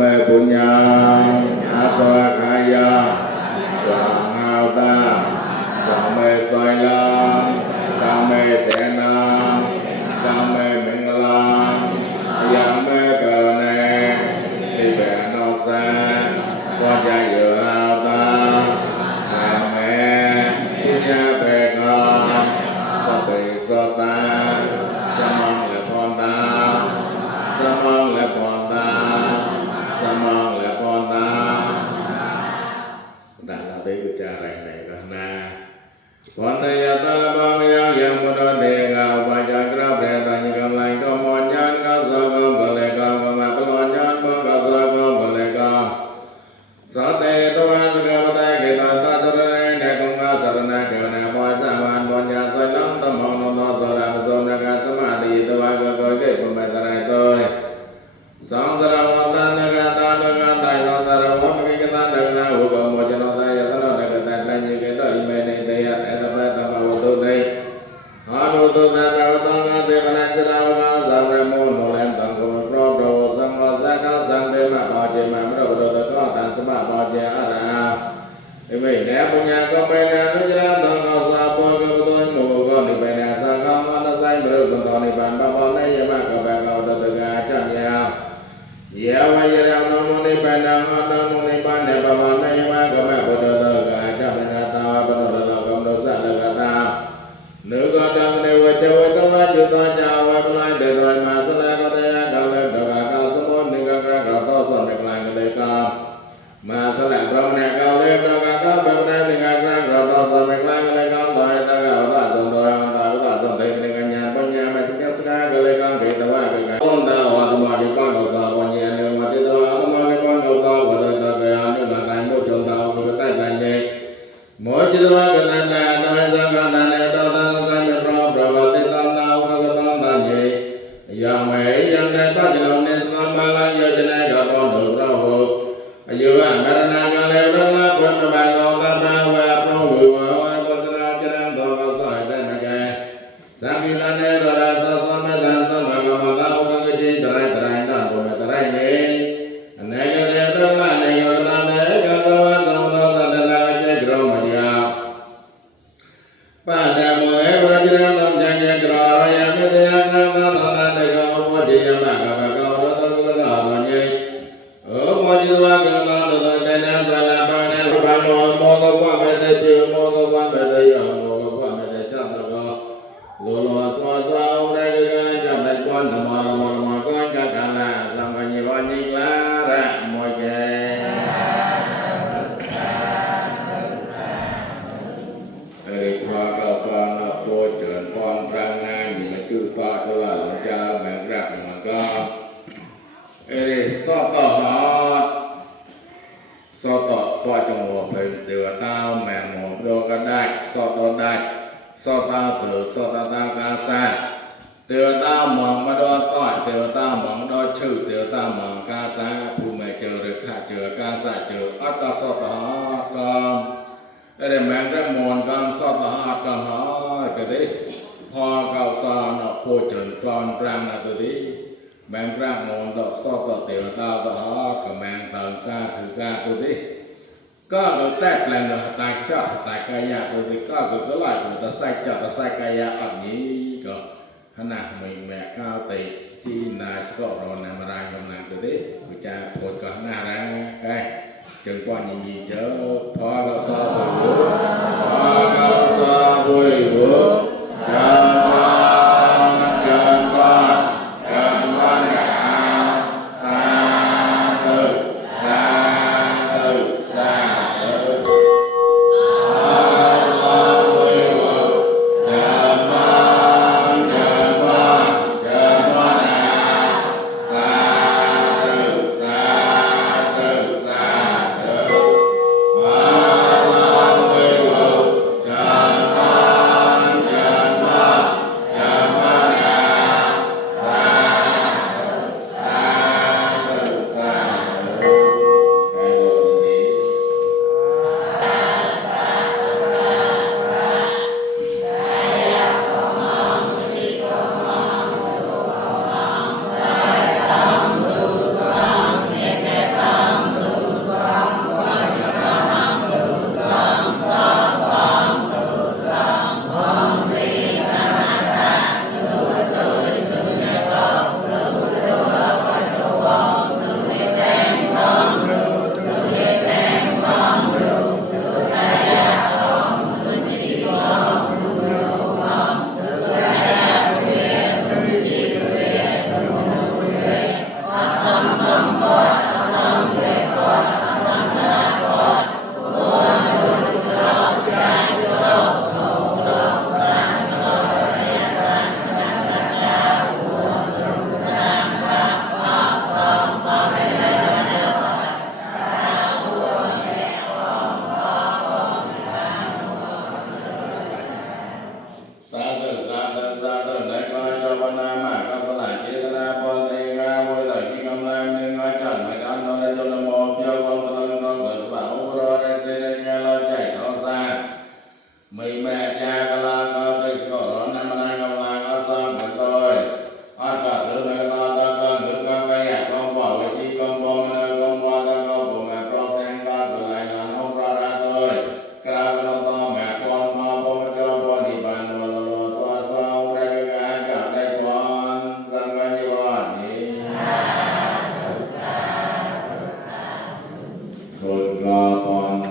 မပုညသာသော เอสอตหอสอตปอจงหัวเพลเสือตาแมงหมอโดกันได้สอตได้สอตาเตือสอตาตากาซาเตือตาหมองมาดอต่อยเตือตาหมองดอชื่อเตือตาหมองกาซาผู้ไม่เจอหรือข้าเจอกาซาเจออัตตาสอตหอกรมเได้แม่ได้มอนกรมสอตหอกรมหอกระดิพอเก่าซานอโพจนกรอนแรงนะตัวนี้ แมงกระมอนดอกซอกดอกเตียวตาต่อฮกกับแมงตามซาถือซาตัวนี้ก็เราแตกแปลงเราตายเจ้าตายกายาตัวนี้ก็เกิดก็ไหลตัวใส่ไซเจ้าตะไซกายาอันนี้ก็ขนาดมีแม่ก้าวติที่นายสกอรอนามารายกำลังตัวนี้ผู้จ่าโดก่อนหน้าแรงไปจึงกว่านี้มเจอพอเราซาบุยพอเราซาบุย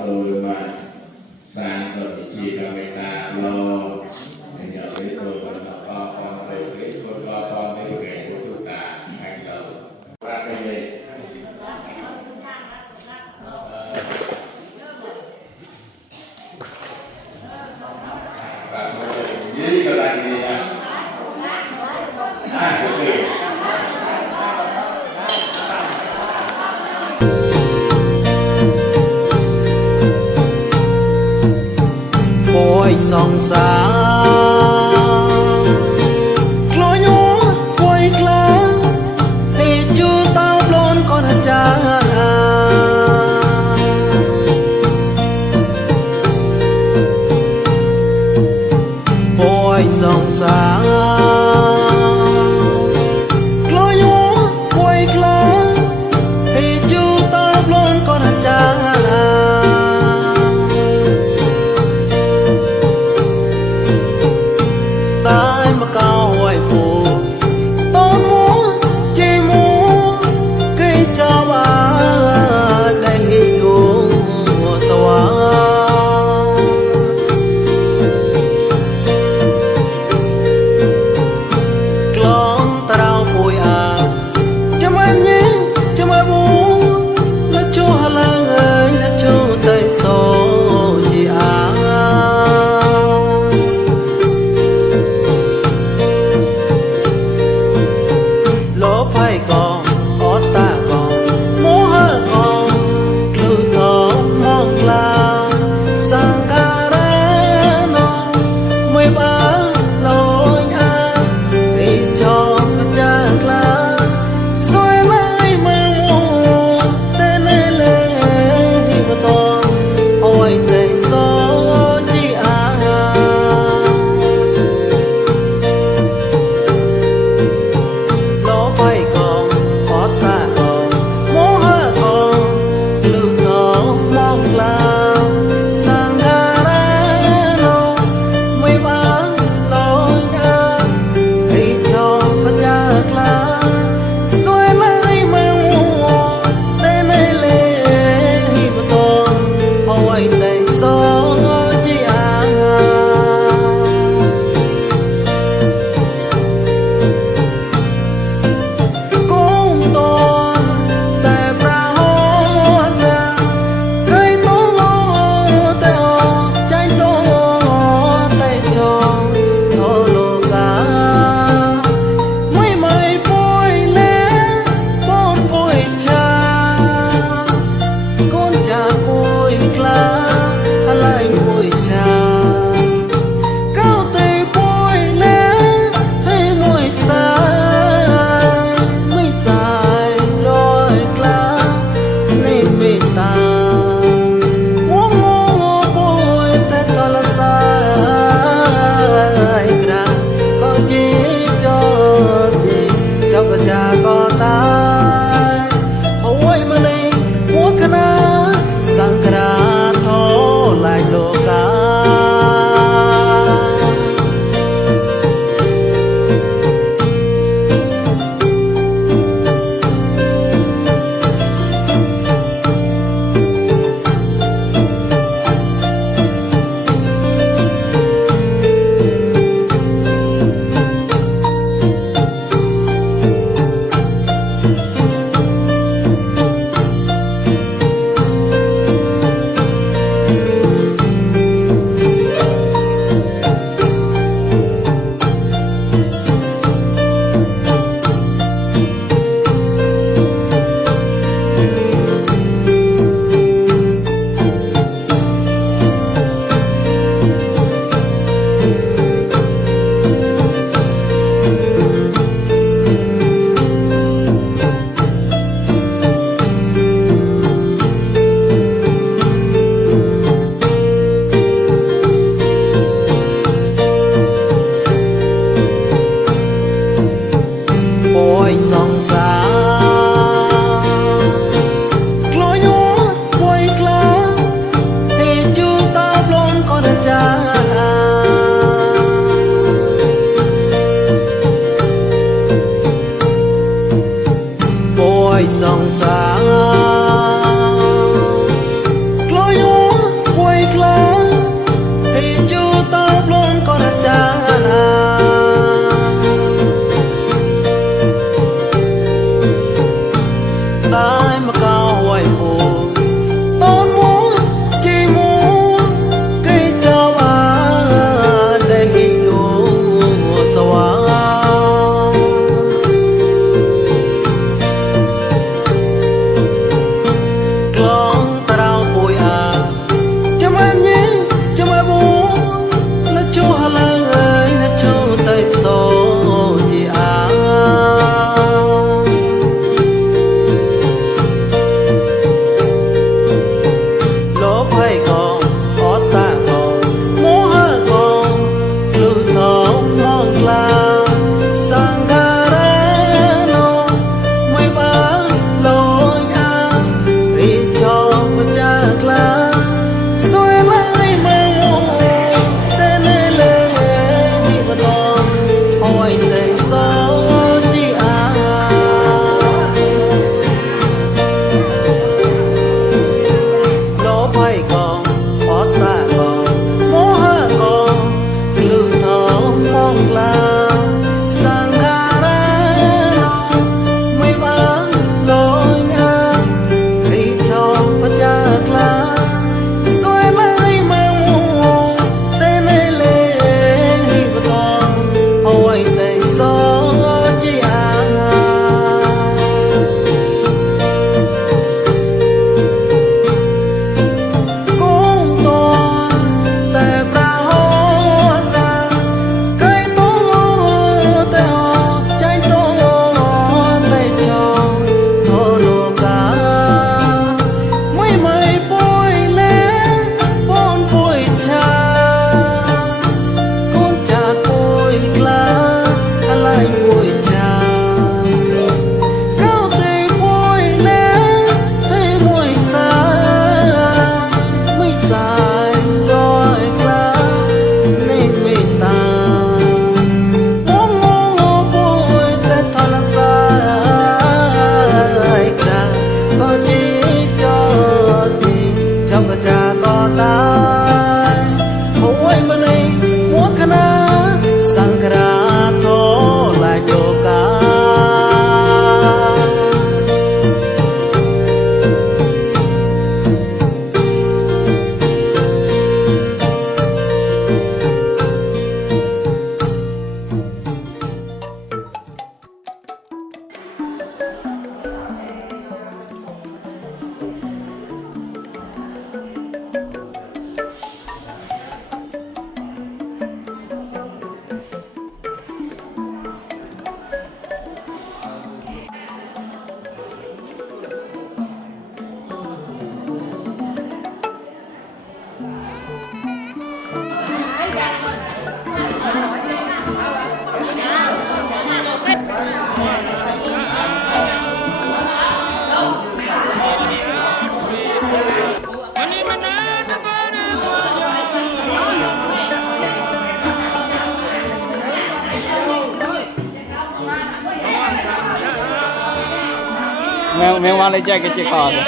លូលម៉ាសានតតិជាមេតាលោ on time. อยส่องจาง င်းမင်းဝါလေးကြိုက်ကချစ်ခေါ်တယ်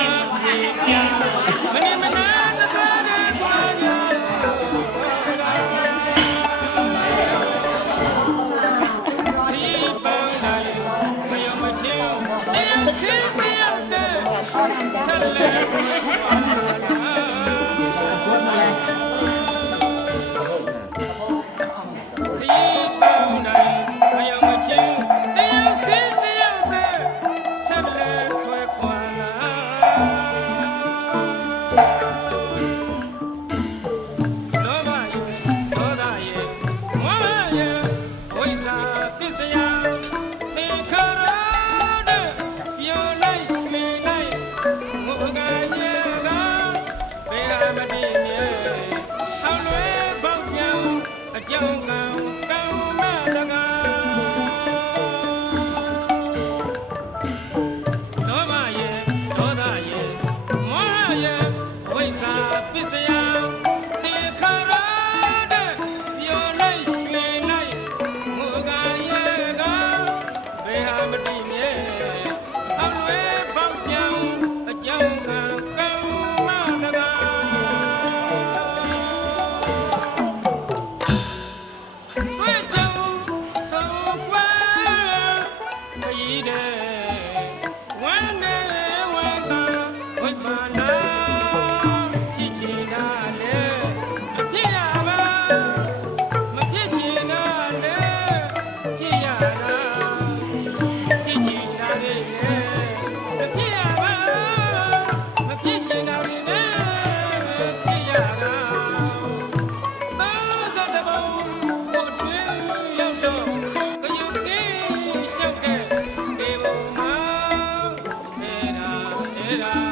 ဆက်လက် Será.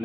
เ